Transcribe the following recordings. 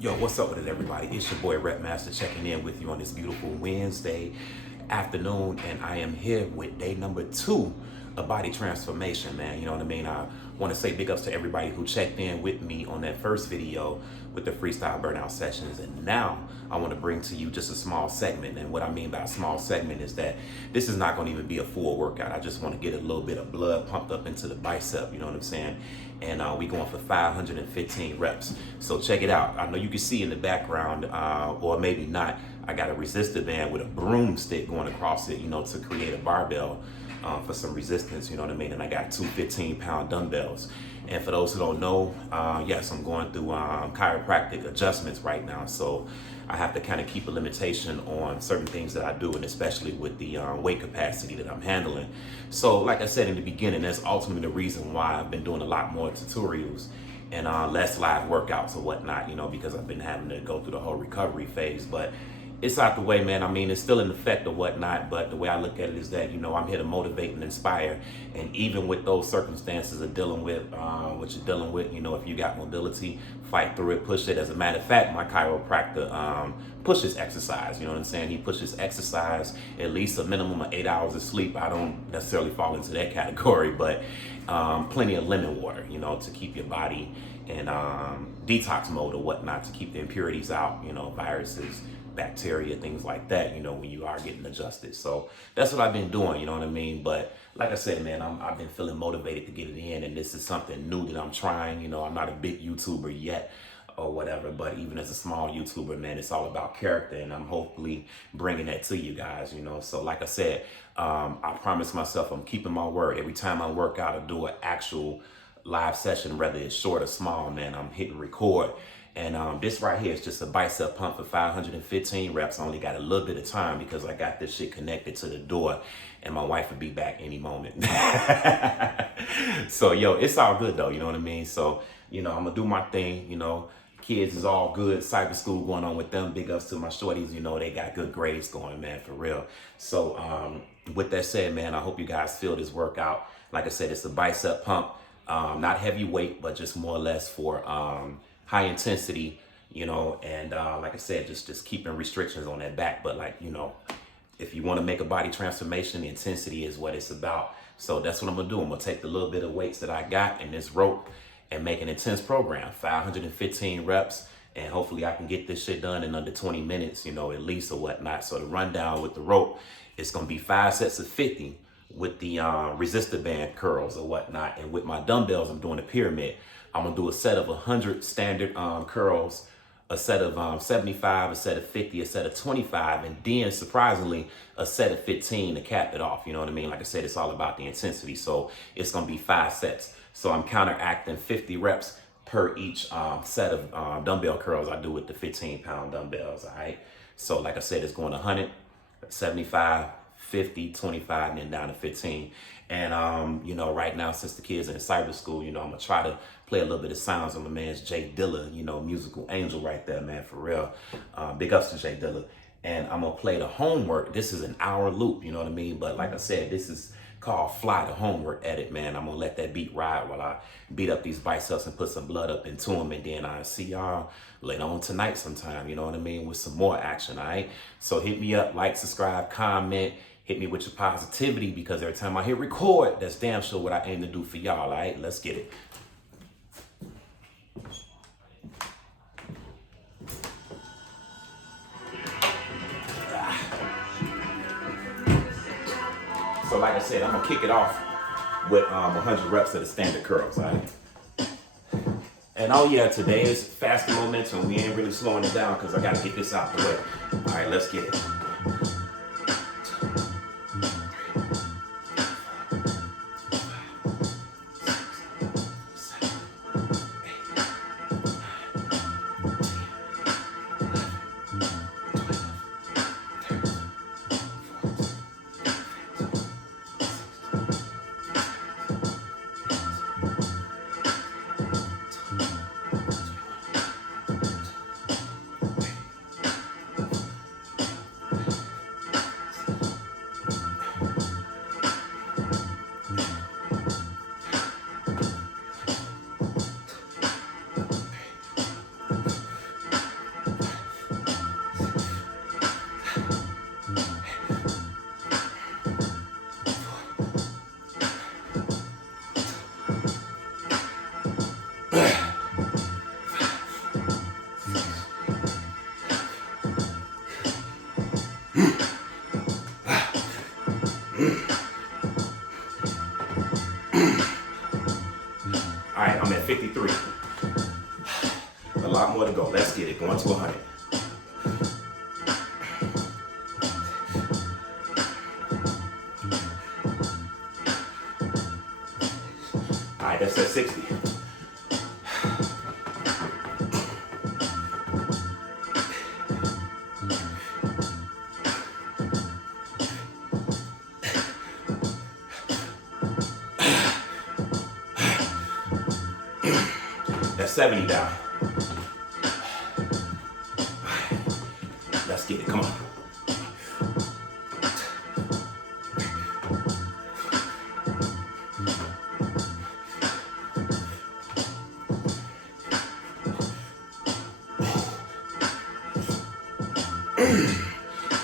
Yo, what's up with it, everybody? It's your boy Rep Master checking in with you on this beautiful Wednesday afternoon, and I am here with day number 2 of body transformation, man. You know what I mean? I want to say big ups to everybody who checked in with me on that first video with the freestyle burnout sessions, and now I want to bring to you just a small segment. And what I mean by a small segment is that this is not going to even be a full workout. I just want to get a little bit of blood pumped up into the bicep, you know what I'm saying? And we going for 515 reps. So check it out. I know you can see in the background, or maybe not, I got a resistor band with a broomstick going across it, you know, to create a barbell for some resistance, you know what I mean? And I got two 15-pound dumbbells. And for those who don't know, yes, I'm going through chiropractic adjustments right now. So I have to kind of keep a limitation on certain things that I do, and especially with the weight capacity that I'm handling. So like I said in the beginning, that's ultimately the reason why I've been doing a lot more tutorials and less live workouts or whatnot, you know, because I've been having to go through the whole recovery phase. But it's out the way, man. I mean, it's still in effect or whatnot, but the way I look at it is that, you know, I'm here to motivate and inspire. And even with those circumstances of dealing with what you're dealing with, you know, if you got mobility, fight through it, push it. As a matter of fact, my chiropractor pushes exercise, you know what I'm saying? He pushes exercise, at least a minimum of 8 hours of sleep. I don't necessarily fall into that category, but plenty of lemon water, you know, to keep your body in detox mode or whatnot, to keep the impurities out, you know, viruses, bacteria, things like that, you know, when you are getting adjusted. So that's what I've been doing, you know what I mean? But like I said, man, I've been feeling motivated to get it in, and this is something new that I'm trying. You know, I'm not a big YouTuber yet or whatever, but even as a small YouTuber, man, it's all about character, and I'm hopefully bringing that to you guys, you know. So like I said, I promised myself I'm keeping my word. Every time I work out or do an actual live session, whether it's short or small, man, I'm hitting record. And this right here is just a bicep pump for 515 reps. I only got a little bit of time because I got this shit connected to the door, and my wife will be back any moment. So, yo, it's all good though, you know what I mean? So, you know, I'm gonna do my thing, you know. Kids is all good. Cyber school going on with them. Big ups to my shorties, you know, they got good grades going, man, for real. So, with that said, man, I hope you guys feel this workout. Like I said, it's a bicep pump, not heavy weight, but just more or less for high intensity, you know, and like I said, just keeping restrictions on that back. But like, you know, if you want to make a body transformation, the intensity is what it's about. So that's what I'm gonna do. I'm gonna take the little bit of weights that I got in this rope and make an intense program, 515 reps, and hopefully I can get this shit done in under 20 minutes, you know, at least or whatnot. So the rundown with the rope, it's gonna be 5 sets of 50 with the resistor band curls or whatnot. And with my dumbbells, I'm doing a pyramid. I'm gonna do a set of 100 standard curls, a set of 75, a set of 50, a set of 25, and then surprisingly, a set of 15 to cap it off. You know what I mean? Like I said, it's all about the intensity. So it's gonna be 5 sets. So I'm counteracting 50 reps per each set of dumbbell curls I do with the 15-pound dumbbells, all right? So like I said, it's going 100, 75, 50, 25, and then down to 15. And, you know, right now, since the kids are in cyber school, you know, I'm going to try to play a little bit of sounds on my man's Jay Dilla, you know, musical angel right there, man, for real. Big ups to Jay Dilla. And I'm going to play the homework. This is an hour loop, you know what I mean? But like I said, this is called Fly, the homework edit, man. I'm going to let that beat ride while I beat up these biceps and put some blood up into them. And then I'll see y'all later on tonight sometime, you know what I mean, with some more action, all right? So hit me up, like, subscribe, comment. Hit me with your positivity, because every time I hit record, that's damn sure what I aim to do for y'all, all right? Let's get it. So like I said, I'm gonna kick it off with 100 reps of the standard curls, all right? And oh yeah, today is faster momentum. We ain't really slowing it down because I gotta get this out the way. All right, let's get it. All right, I'm at 53. A lot more to go. Let's get it. Going to 100. All right, that's at 60. That's 70 down. Let's get it. Come on.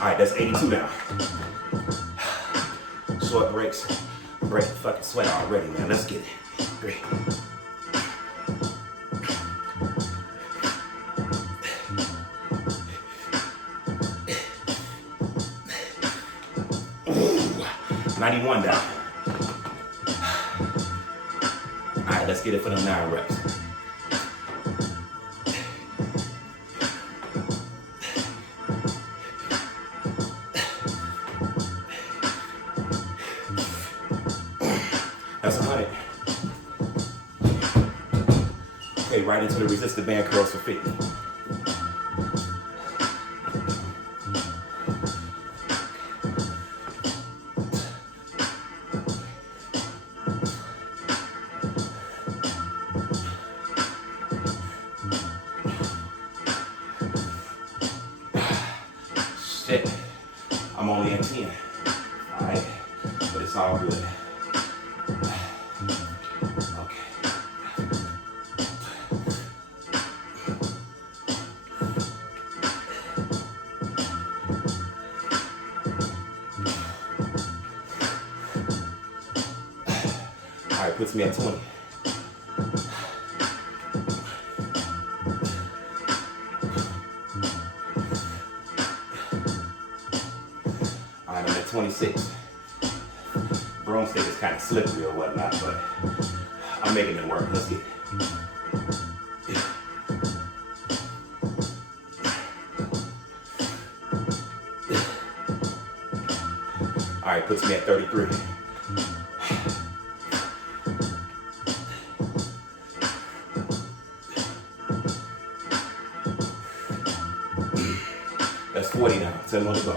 All right, that's 82 down. Short breaks. Break the fucking sweat already, man. Let's get it. 3. Ooh, 91 down. All right, let's get it for them 9 reps. That's 100. Okay, right into the resisted band curls for 50. Shit, I'm only at 10. All right, but it's all good. All right, puts me at 20. All right, I'm at 26. Broomstick is kind of slippery or whatnot, but I'm making it work. Let's get it. All right, puts me at 33. That's 40 now. 10 more to go.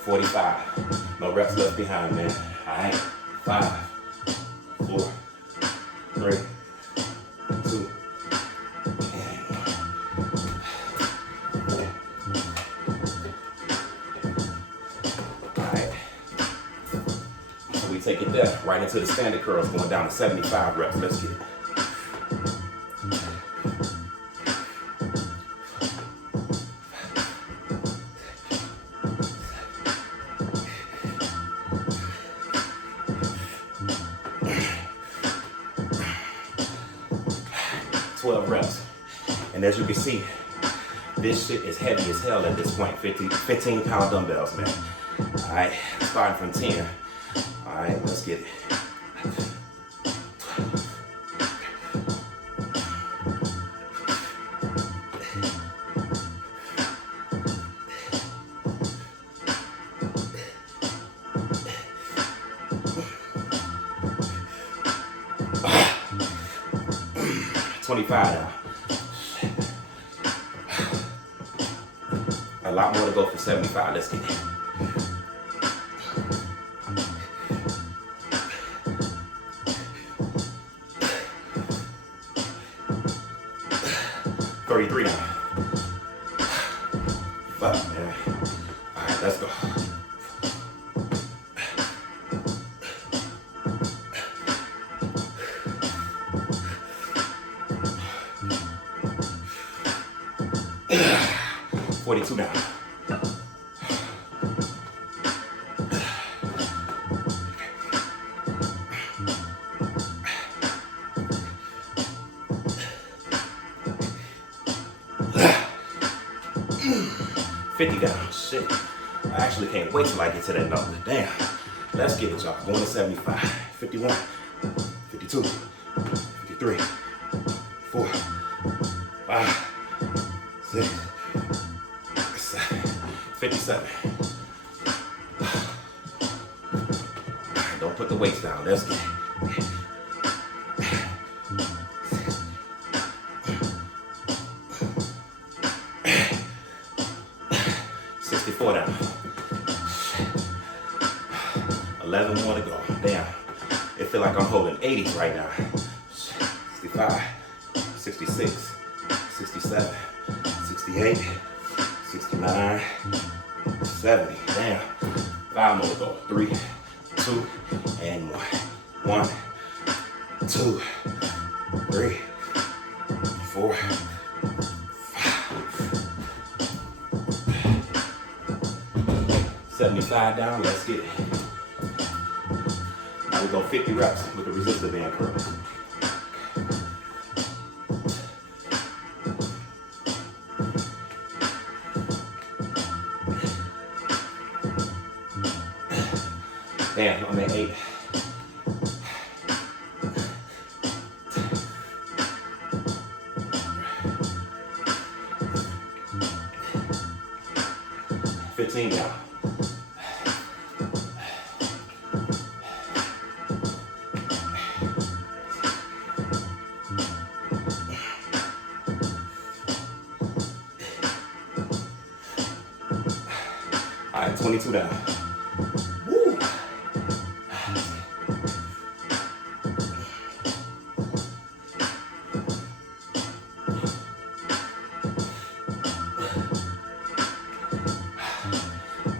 45. No reps left behind, man. All right. 5, 4, 3, 2, and 1. All right. So we take it there, right into the standard curls, going down to 75 reps. Let's get it. Reps. And as you can see, this shit is heavy as hell at this point. 15-pound dumbbells, man. All right, starting from 10. All right, let's get it. $25 now. A lot more to go for 75. Let's get it. $33 now. Fuck, man. All right, let's go. $42 now. $50 down. Shit. I actually can't wait till I get to that number. Damn. Let's get it, y'all. Going to 75, 51, 52, 53, 4, 5, 6, 7, 57. Don't put the weights down. Let's get it. 64 down. 11 more to go. Damn. It feel like I'm holding 80s right now. 65, 66, 67, 68, 69, 70. Damn. 5 more to go. 3, 2, and 1. 1, 2, 3, 4, 75 down, let's get it. Now we go 50 reps with the resistor band curl. Damn, I'm at 8. Down. All right, 22 down. Woo.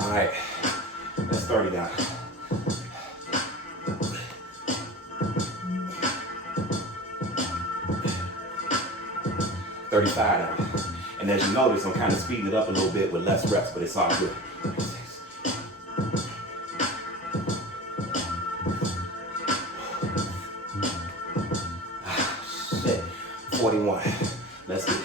All right, that's 30 down. $35 down. And as you notice, I'm kind of speeding it up a little bit with less reps, but it's all good. 41. Let's get it.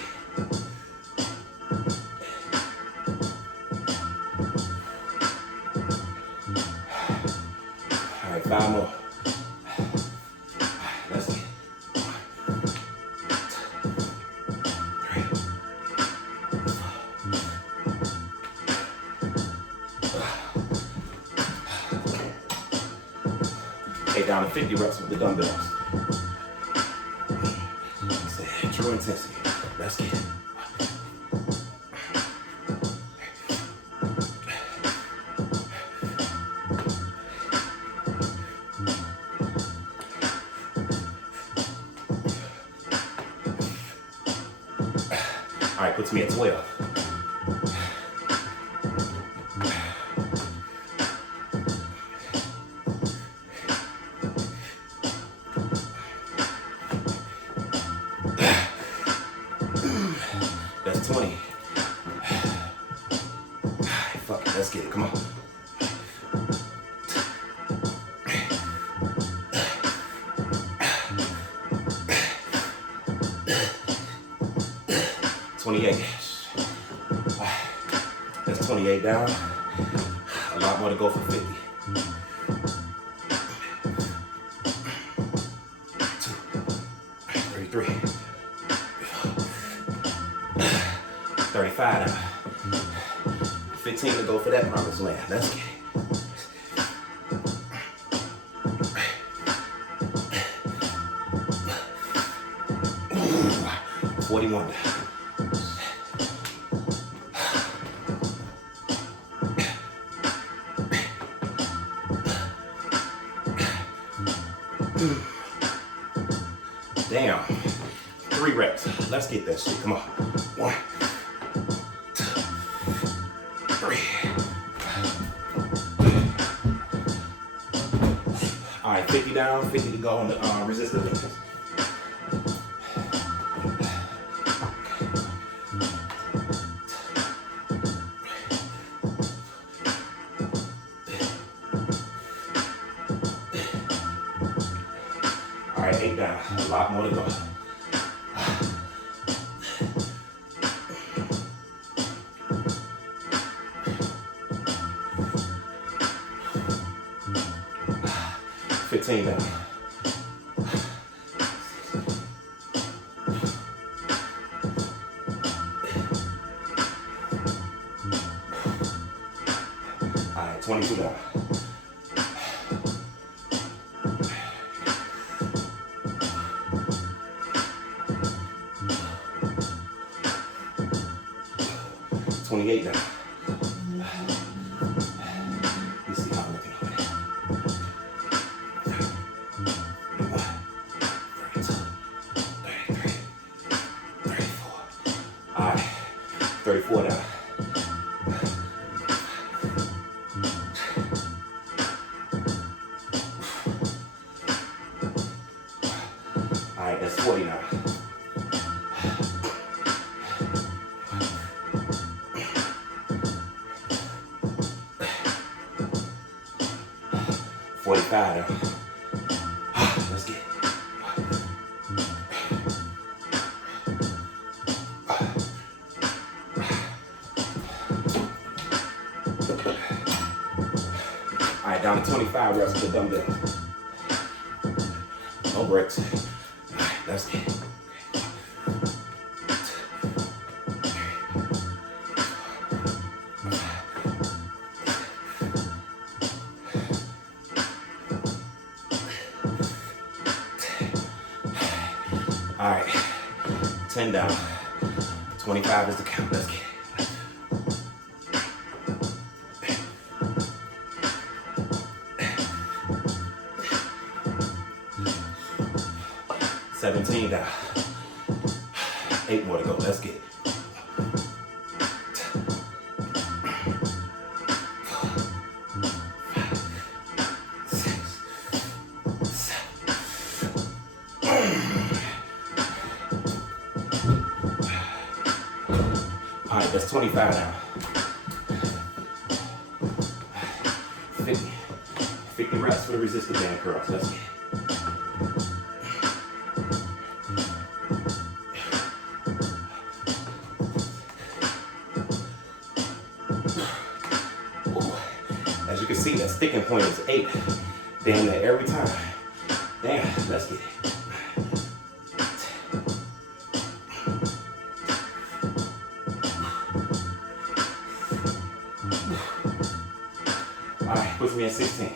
All right, 5 more. Let's get it. 1, 2, 3. Take down to 50 reps with the dumbbells. True intensity. Let's get it. All right, puts me at 12. That's 20. Fuck it, let's get it. Come on. That's 28 down. A lot more to go for 50. 2, 33, 35 down. 15 to go for that promised land. Let's get it. 41 down. Damn. 3 reps. Let's get that shit. Come on. 1, 2, 3. All right, 50 down, 50 to go on the resistor benches. All right, 8 down. A lot more to go. 15 down. All right, 22 down. $28 down. You see how I'm looking over there. 32, 33, 34. All right, 34 down. All right, that's 40 now. Let's get it. All right, down to 25 reps with the dumbbell. No breaks. All right, let's get it. All right, 10 down, 25 is the count, let's get it. $17 down, 8 more to go, let's get it. All right, that's 25 now. 50 reps for the resisted band curls. Let's get it. Ooh. As you can see, that sticking point is 8. Damn near every time. Damn, let's get it. All right, puts me at 16.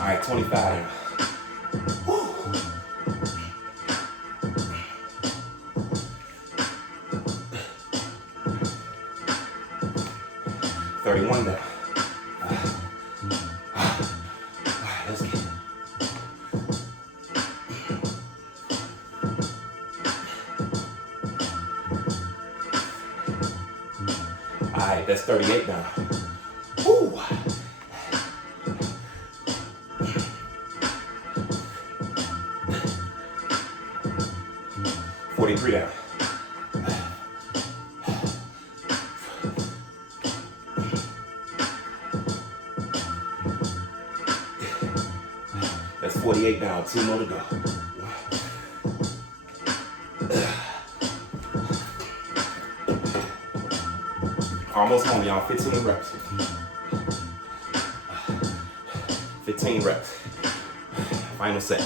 All right, 25. Woo. 31 down. Let's get it. All right, that's 38 down. Woo. 43 down. That's 48 down, 2 more to go. Almost home, y'all. 15 reps. 15 reps. Final set.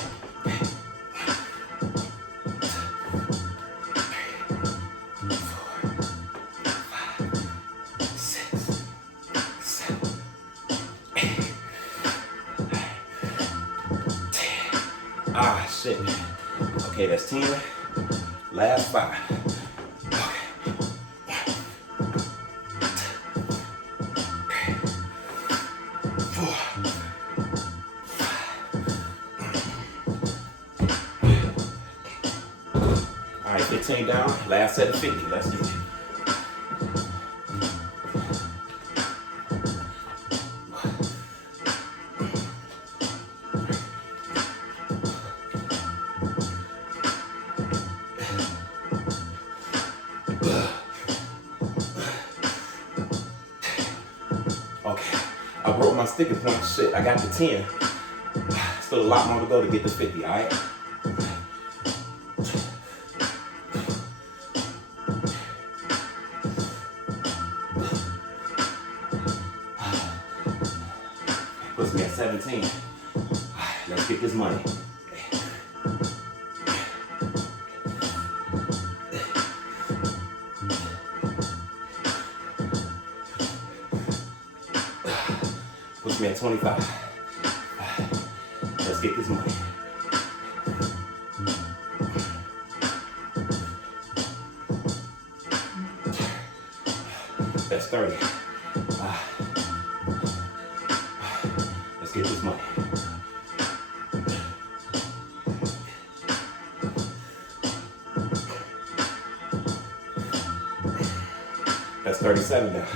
10. Ah, shit. Okay, that's 10. Last 5. Okay. 4. 5. All right, 15 down. Last set of 50. Let's get it. Okay, I broke my sticking point. Shit, I got the 10. Still a lot more to go to get to 50, all right? Puts me at 17. Let's get this money. Puts me at 25. Let's get this money. That's 30. Let's get this money. That's 37 now.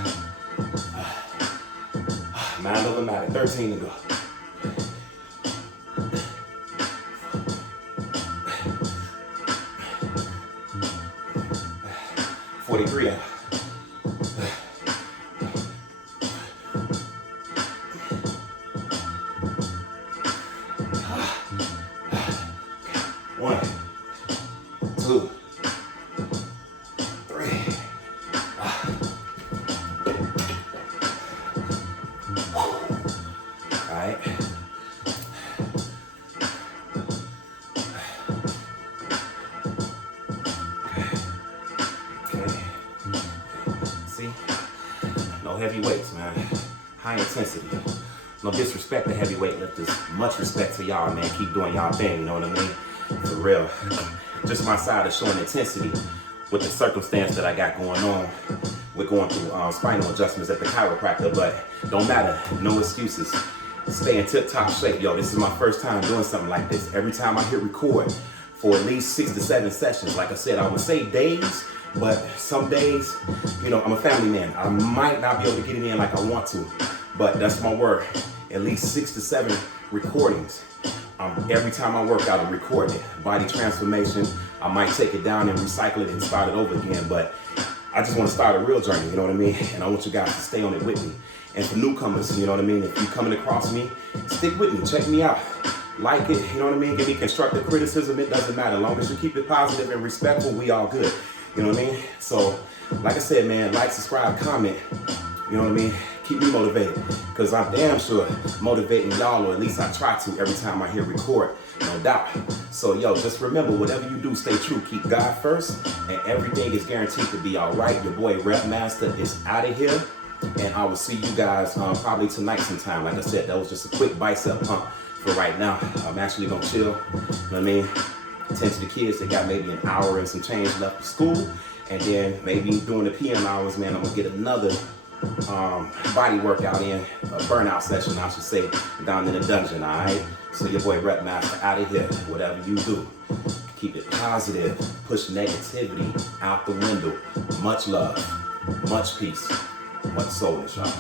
9 over 9, 13 to go. 43 now. One, two, three. All right. Okay. See? No heavy weights, man. High intensity. No disrespect to heavyweight lifters. Much respect to y'all, man. Keep doing y'all thing, you know what I mean? For real. Just my side of showing intensity with the circumstance that I got going on. We're going through spinal adjustments at the chiropractor, but don't matter. No excuses. Stay in tip-top shape. Yo, this is my first time doing something like this. Every time I hit record for at least 6 to 7 sessions, like I said, I would say days, but some days, you know, I'm a family man. I might not be able to get it in like I want to, but that's my word. At least 6 to 7 recordings. Every time I work out, I record it. Body transformation. I might take it down and recycle it and start it over again, but I just want to start a real journey, you know what I mean? And I want you guys to stay on it with me. And for newcomers, you know what I mean? If you're coming across me, stick with me, check me out. Like it, you know what I mean? Give me constructive criticism, it doesn't matter. As long as you keep it positive and respectful, we all good. You know what I mean? So, like I said, man, like, subscribe, comment, you know what I mean? Keep me motivated, because I'm damn sure motivating y'all, or at least I try to every time I hit record, no doubt. So, yo, just remember, whatever you do, stay true. Keep God first, and everything is guaranteed to be all right. Your boy Rep Master is out of here, and I will see you guys probably tonight sometime. Like I said, that was just a quick bicep pump for right now. I'm actually going to chill, you know what I mean? Tend to the kids. They got maybe an hour and some change left for school, and then maybe during the PM hours, man, I'm going to get another body workout in, a burnout session, I should say, down in the dungeon, all right? So your boy Rep Master out of here. Whatever you do, keep it positive, push negativity out the window. Much love, much peace, much soul, y'all.